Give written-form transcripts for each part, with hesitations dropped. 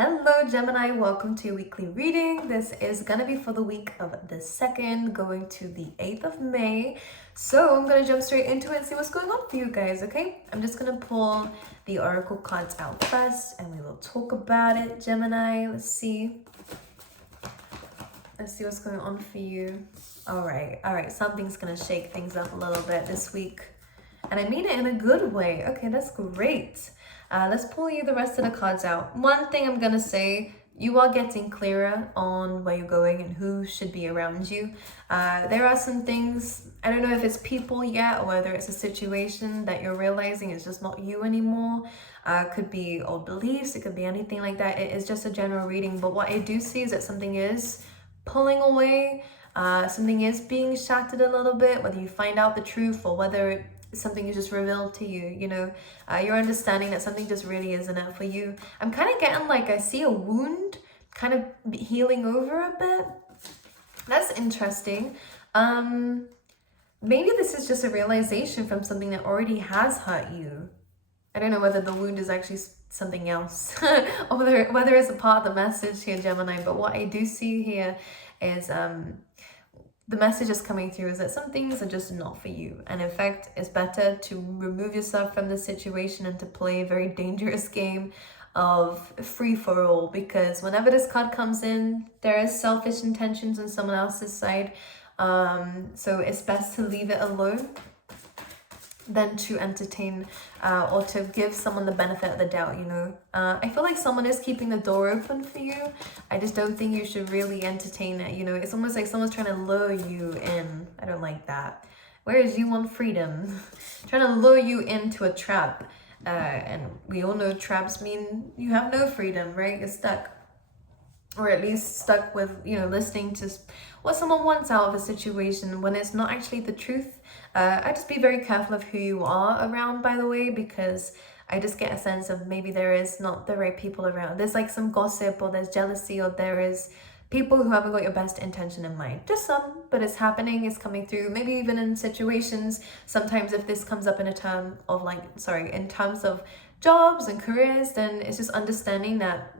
Hello Gemini, welcome to your weekly reading. This is gonna be for the week of the 2nd going to the 8th of May. So I'm gonna jump straight into it and see what's going on for you guys, okay? I'm just gonna pull the oracle cards out first and we will talk about it. Gemini, let's see. Let's see what's going on for you. All right, something's gonna shake things up a little bit this week. And I mean it in a good way. Okay, that's great. Let's pull you the rest of the cards out. One thing I'm gonna say, you are getting clearer on where you're going and who should be around you. There are some things, I don't know if it's people yet or whether it's a situation that you're realizing is just not you anymore. Could be old beliefs, it could be anything like that. It is just a general reading, but what I do see is that something is pulling away, something is being shattered a little bit, whether you find out the truth or whether something is just revealed to you, you're understanding that something just really isn't it for you. I'm kind of getting like, I see a wound kind of healing over a bit. That's interesting. Maybe this is just a realization from something that already has hurt you. I don't know whether the wound is actually something else or whether it's a part of the message here, Gemini, but what I do see here is the message is coming through is that some things are just not for you. And in fact, it's better to remove yourself from the situation and to play a very dangerous game of free for all, because whenever this card comes in, there is selfish intentions on someone else's side. So it's best to leave it alone than to entertain or to give someone the benefit of the doubt, I feel like someone is keeping the door open for you. I just don't think you should really entertain it, It's almost like someone's trying to lure you in. I don't like that. Whereas you want freedom. Trying to lure you into a trap. And we all know traps mean you have no freedom, right? You're stuck. Or at least stuck with, listening to what someone wants out of a situation when it's not actually the truth. I just be very careful of who you are around, by the way, because I just get a sense of maybe there is not the right people around. There's like some gossip or there's jealousy or there is people who haven't got your best intention in mind. Just some, but it's happening, it's coming through. Maybe even in situations, sometimes if this comes up in in terms of jobs and careers, then it's just understanding that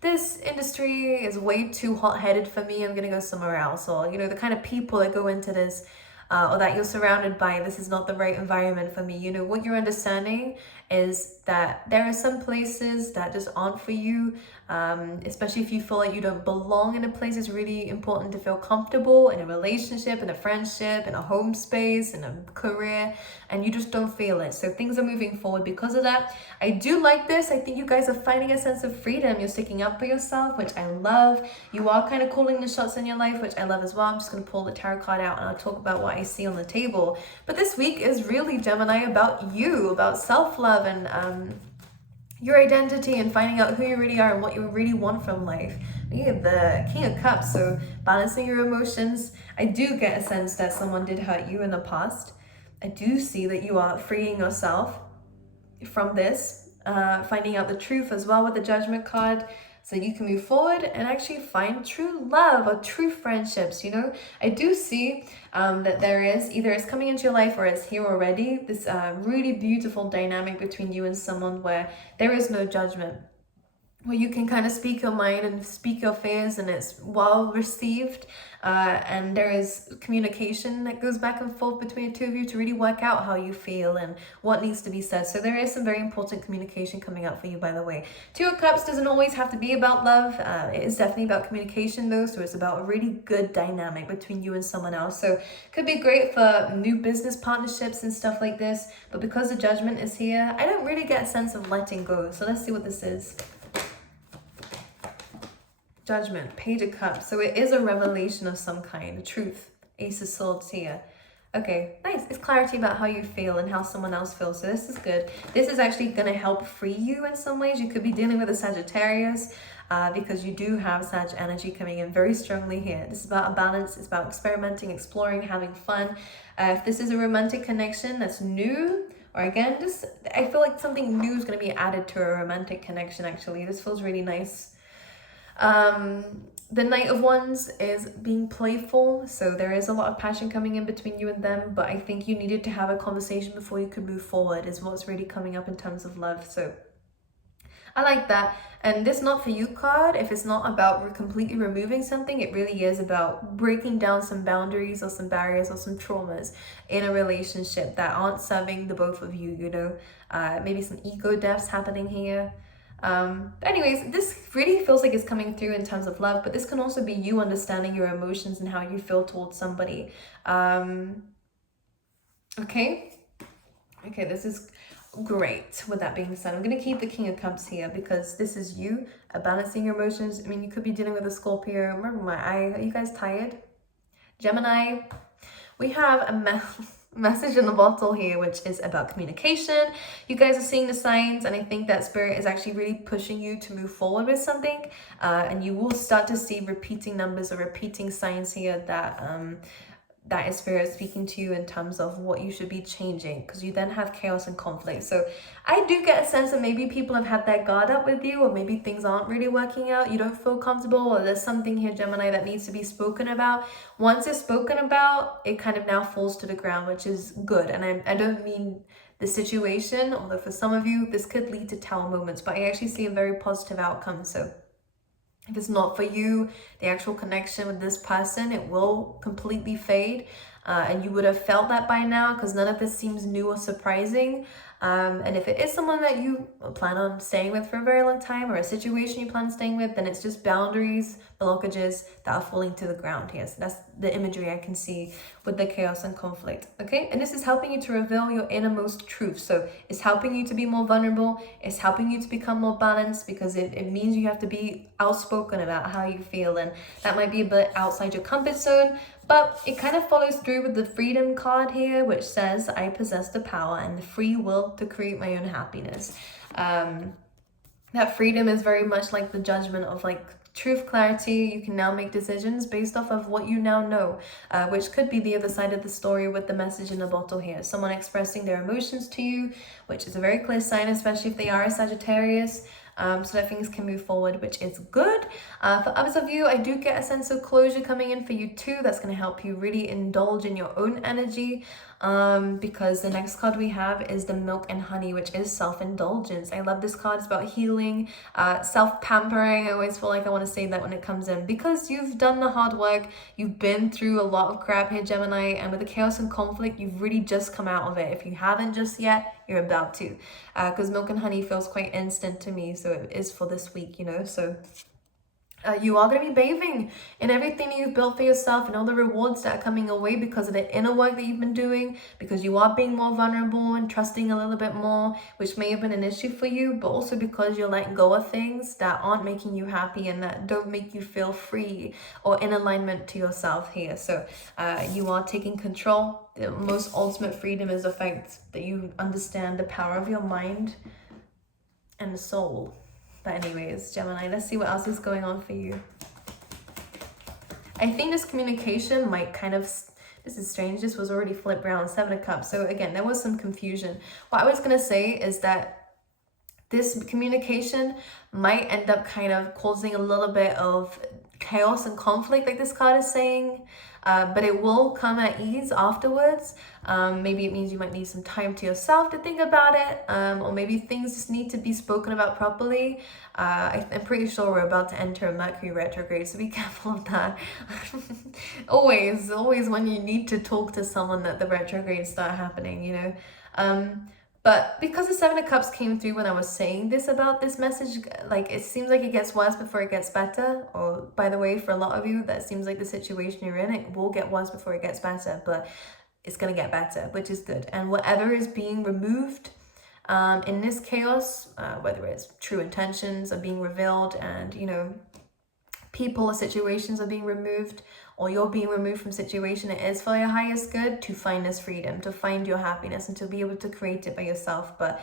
this industry is way too hot-headed for me. I'm gonna go somewhere else. Or the kind of people that go into this or that you're surrounded by, this is not the right environment for me. What you're understanding is that there are some places that just aren't for you, especially if you feel like you don't belong in a place. It's really important to feel comfortable in a relationship, in a friendship, in a home space, in a career, and you just don't feel it. So things are moving forward because of that. I do like this. I think you guys are finding a sense of freedom. You're sticking up for yourself, which I love. You are kind of calling the shots in your life, which I love as well. I'm just going to pull the tarot card out and I'll talk about what I see on the table. But this week is really, Gemini, about you, about self-love and your identity and finding out who you really are and what you really want from life. We have the King of Cups, so balancing your emotions. I do get a sense that someone did hurt you in the past. I do see that you are freeing yourself from this, finding out the truth as well with the Judgment card, so you can move forward and actually find true love or true friendships. I do see that there is, either it's coming into your life or it's here already, this really beautiful dynamic between you and someone where there is no judgment, where you can kind of speak your mind and speak your fears and it's well received, and there is communication that goes back and forth between the two of you to really work out how you feel and what needs to be said. So there is some very important communication coming up for you, by the way. Two of Cups doesn't always have to be about love. It is definitely about communication though, so it's about a really good dynamic between you and someone else. So could be great for new business partnerships and stuff like this, but because the Judgment is here, I don't really get a sense of letting go. So let's see what this is. Judgment, Page of Cups. So it is a revelation of some kind, a truth. Ace of Swords here. Okay, nice. It's clarity about how you feel and how someone else feels. So this is good. This is actually going to help free you in some ways. You could be dealing with a Sagittarius because you do have Sag energy coming in very strongly here. This is about a balance. It's about experimenting, exploring, having fun. If this is a romantic connection that's new, or again, just I feel like something new is going to be added to a romantic connection actually. This feels really nice. The Knight of Wands is being playful, so there is a lot of passion coming in between you and them, but I think you needed to have a conversation before you could move forward is what's really coming up in terms of love. So I like that. And this not for you card, if it's not about completely removing something, it really is about breaking down some boundaries or some barriers or some traumas in a relationship that aren't serving the both of you, you know. Maybe some ego deaths happening here. But anyways, this really feels like it's coming through in terms of love, but this can also be you understanding your emotions and how you feel towards somebody. Okay. Okay, this is great. With that being said, I'm going to keep the King of Cups here because this is you balancing your emotions. I mean, you could be dealing with a Scorpio. Remember my eye. Are you guys tired? Gemini, we have a message in the bottle here, which is about communication. You guys are seeing the signs, and I think that Spirit is actually really pushing you to move forward with something. And you will start to see repeating numbers or repeating signs here that is Spirit speaking to you in terms of what you should be changing, because you then have chaos and conflict. So I do get a sense that maybe people have had their guard up with you, or maybe things aren't really working out. You don't feel comfortable, or there's something here, Gemini, that needs to be spoken about. Once it's spoken about, it kind of now falls to the ground, which is good. And I don't mean the situation, although for some of you, this could lead to tower moments, but I actually see a very positive outcome. So if it's not for you, the actual connection with this person, it will completely fade. And you would have felt that by now, because none of this seems new or surprising. And if it is someone that you plan on staying with for a very long time, or a situation you plan on staying with, then it's just boundaries, blockages that are falling to the ground here. So that's the imagery I can see with the chaos and conflict. Okay, and this is helping you to reveal your innermost truth. So it's helping you to be more vulnerable. It's helping you to become more balanced, because it means you have to be outspoken about how you feel, and that might be a bit outside your comfort zone. But it kind of follows through with the freedom card here, which says, I possess the power and the free will to create my own happiness. That freedom is very much like the judgment of like truth, clarity. You can now make decisions based off of what you now know, which could be the other side of the story with the message in the bottle here. Someone expressing their emotions to you, which is a very clear sign, especially if they are a Sagittarius. So that things can move forward, which is good. For others of you, I do get a sense of closure coming in for you too. That's going to help you really indulge in your own energy, because the next card we have is the Milk and Honey, which is self-indulgence. I love this card. It's about healing, self-pampering. I always feel like I want to say that when it comes in, because you've done the hard work. You've been through a lot of crap here, Gemini, and with the chaos and conflict, you've really just come out of it. If you haven't just yet, you're about to, because Milk and Honey feels quite instant to me, so it is for this week, you know. So you are going to be bathing in everything that you've built for yourself, and all the rewards that are coming away because of the inner work that you've been doing, because you are being more vulnerable and trusting a little bit more, which may have been an issue for you, but also because you're letting go of things that aren't making you happy and that don't make you feel free or in alignment to yourself here. So you are taking control. The most ultimate freedom is the fact that you understand the power of your mind and the soul. But anyways, Gemini, let's see what else is going on for you. I think this communication might kind of, this is strange, this was already flipped around, 7 of Cups. So again, there was some confusion. What I was going to say is that this communication might end up kind of causing a little bit of chaos and conflict, like this card is saying, but it will come at ease afterwards. Maybe it means you might need some time to yourself to think about it, or maybe things just need to be spoken about properly. I'm pretty sure we're about to enter a Mercury retrograde, so be careful of that. always when you need to talk to someone that the retrogrades start happening, you know. But because the 7 of Cups came through when I was saying this about this message, like it seems like it gets worse before it gets better. Or by the way, for a lot of you, that seems like the situation you're in, it will get worse before it gets better, but it's going to get better, which is good. And whatever is being removed in this chaos, whether it's true intentions are being revealed, and, you know, people or situations are being removed, or you're being removed from situation, it is for your highest good, to find this freedom, to find your happiness, and to be able to create it by yourself. But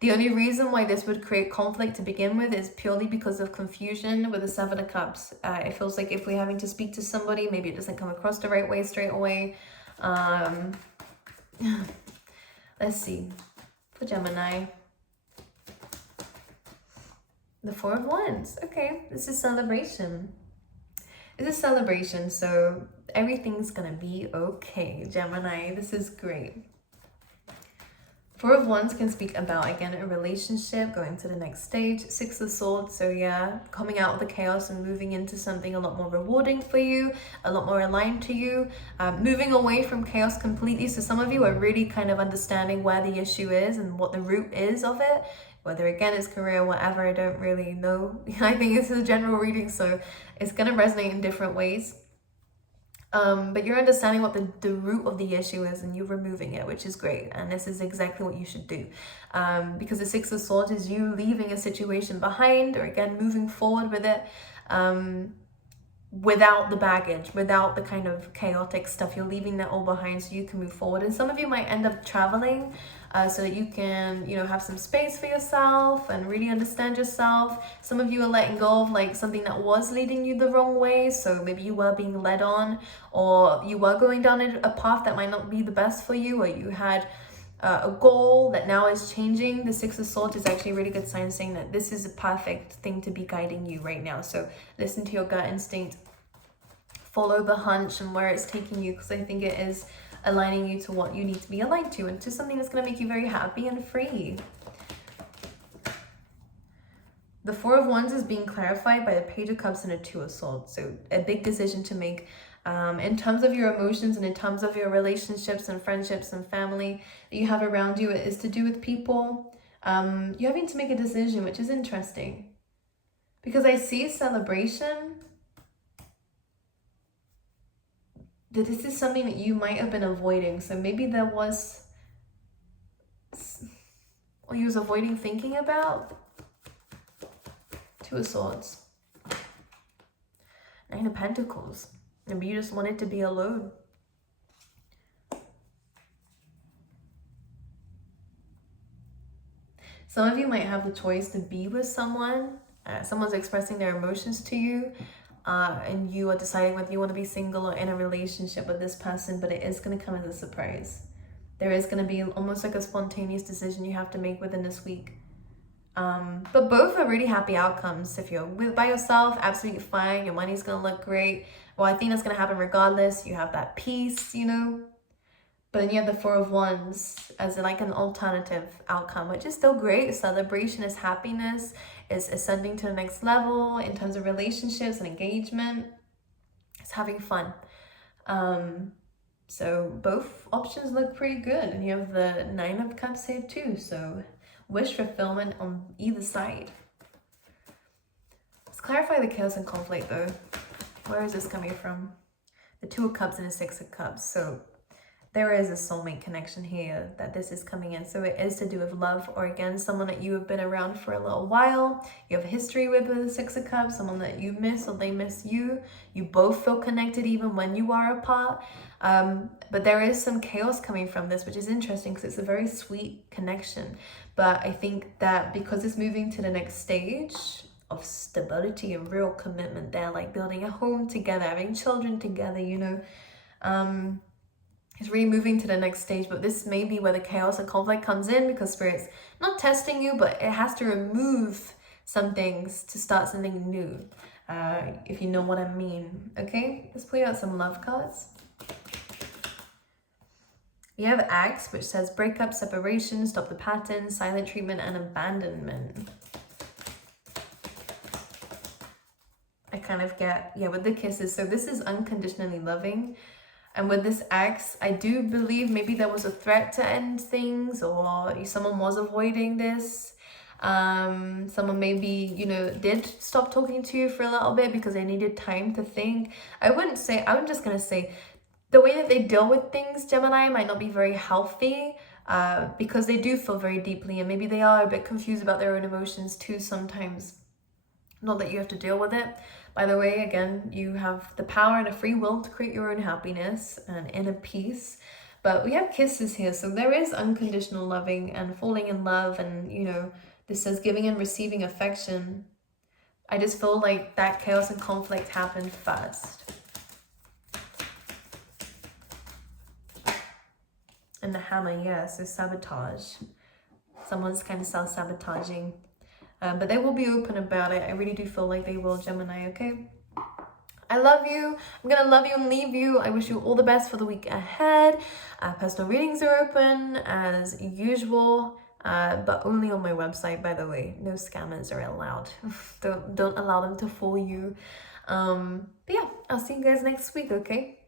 the only reason why this would create conflict to begin with is purely because of confusion with the 7 of Cups. It feels like if we're having to speak to somebody, maybe it doesn't come across the right way straight away. Let's see. For Gemini, the 4 of Wands. Okay, this is celebration. This is celebration, so everything's gonna be okay, Gemini. This is great. Four of Wands can speak about, again, a relationship, going to the next stage. Six of Swords, so yeah, coming out of the chaos and moving into something a lot more rewarding for you, a lot more aligned to you, moving away from chaos completely. So some of you are really kind of understanding where the issue is and what the root is of it. Whether, again, it's career, whatever, I don't really know. I think this is a general reading, so it's going to resonate in different ways. But you're understanding what the root of the issue is, and you're removing it, which is great. And this is exactly what you should do. Because the Six of Swords is you leaving a situation behind, or again, moving forward with it, without the baggage, without the kind of chaotic stuff. You're leaving that all behind so you can move forward. And some of you might end up traveling so that you can, you know, have some space for yourself and really understand yourself. Some of you are letting go of like something that was leading you the wrong way. So maybe you were being led on, or you were going down a path that might not be the best for you, or you had a goal that now is changing. The Six of Swords is actually a really good sign saying that this is a perfect thing to be guiding you right now. So listen to your gut instinct, follow the hunch and where it's taking you, because I think it is aligning you to what you need to be aligned to, and to something that's going to make you very happy and free. The Four of Wands is being clarified by the Page of Cups and a Two of Swords. So a big decision to make in terms of your emotions and in terms of your relationships and friendships and family that you have around you. It is to do with people. You're having to make a decision, which is interesting, because I see celebration. That this is something that you might have been avoiding. So maybe there was, or you was avoiding thinking about. Two of Swords. Nine of Pentacles. Maybe you just wanted to be alone. Some of you might have the choice to be with someone. Someone's expressing their emotions to you. And you are deciding whether you want to be single or in a relationship with this person, but it is going to come as a surprise. There is going to be almost like a spontaneous decision you have to make within this week. But both are really happy outcomes. If you're by yourself, absolutely fine. Your money's going to look great. Well, I think that's going to happen regardless. You have that peace, you know. But then you have the Four of Wands as like an alternative outcome, which is still great. Celebration is happiness, is ascending to the next level in terms of relationships and engagement. It's having fun. So both options look pretty good. And you have the Nine of Cups here too. So wish fulfillment on either side. Let's clarify the chaos and conflict though. Where is this coming from? The Two of Cups and the Six of Cups. So there is a soulmate connection here that this is coming in. So it is to do with love, or again, someone that you have been around for a little while. You have a history with the Six of Cups, someone that you miss or they miss you. You both feel connected even when you are apart. But there is some chaos coming from this, which is interesting because it's a very sweet connection. But I think that because it's moving to the next stage of stability and real commitment there, like building a home together, having children together, you know, it's really moving to the next stage. But this may be where the chaos and conflict comes in, because Spirit's not testing you, but it has to remove some things to start something new, if you know what I mean. Okay, let's play out some love cards. You have Axe, which says breakup, separation, stop the pattern, silent treatment, and abandonment. I kind of get, yeah, with the kisses. So this is unconditionally loving. And with this Axe, I do believe maybe there was a threat to end things, or someone was avoiding this. Someone maybe, you know, did stop talking to you for a little bit because they needed time to think. I'm just going to say the way that they deal with things, Gemini, might not be very healthy, because they do feel very deeply, and maybe they are a bit confused about their own emotions too sometimes. Not that you have to deal with it. By the way, again, you have the power and a free will to create your own happiness and inner peace. But we have kisses here. So there is unconditional loving and falling in love. And, you know, this says giving and receiving affection. I just feel like that chaos and conflict happened first. And the hammer, yeah, so sabotage. Someone's kind of self-sabotaging. But they will be open about it. I really do feel like they will, Gemini, okay? I love you. I'm gonna love you and leave you. I wish you all the best for the week ahead. Personal readings are open as usual, but only on my website, by the way. No scammers are allowed. Don't allow them to fool you. But yeah, I'll see you guys next week, okay?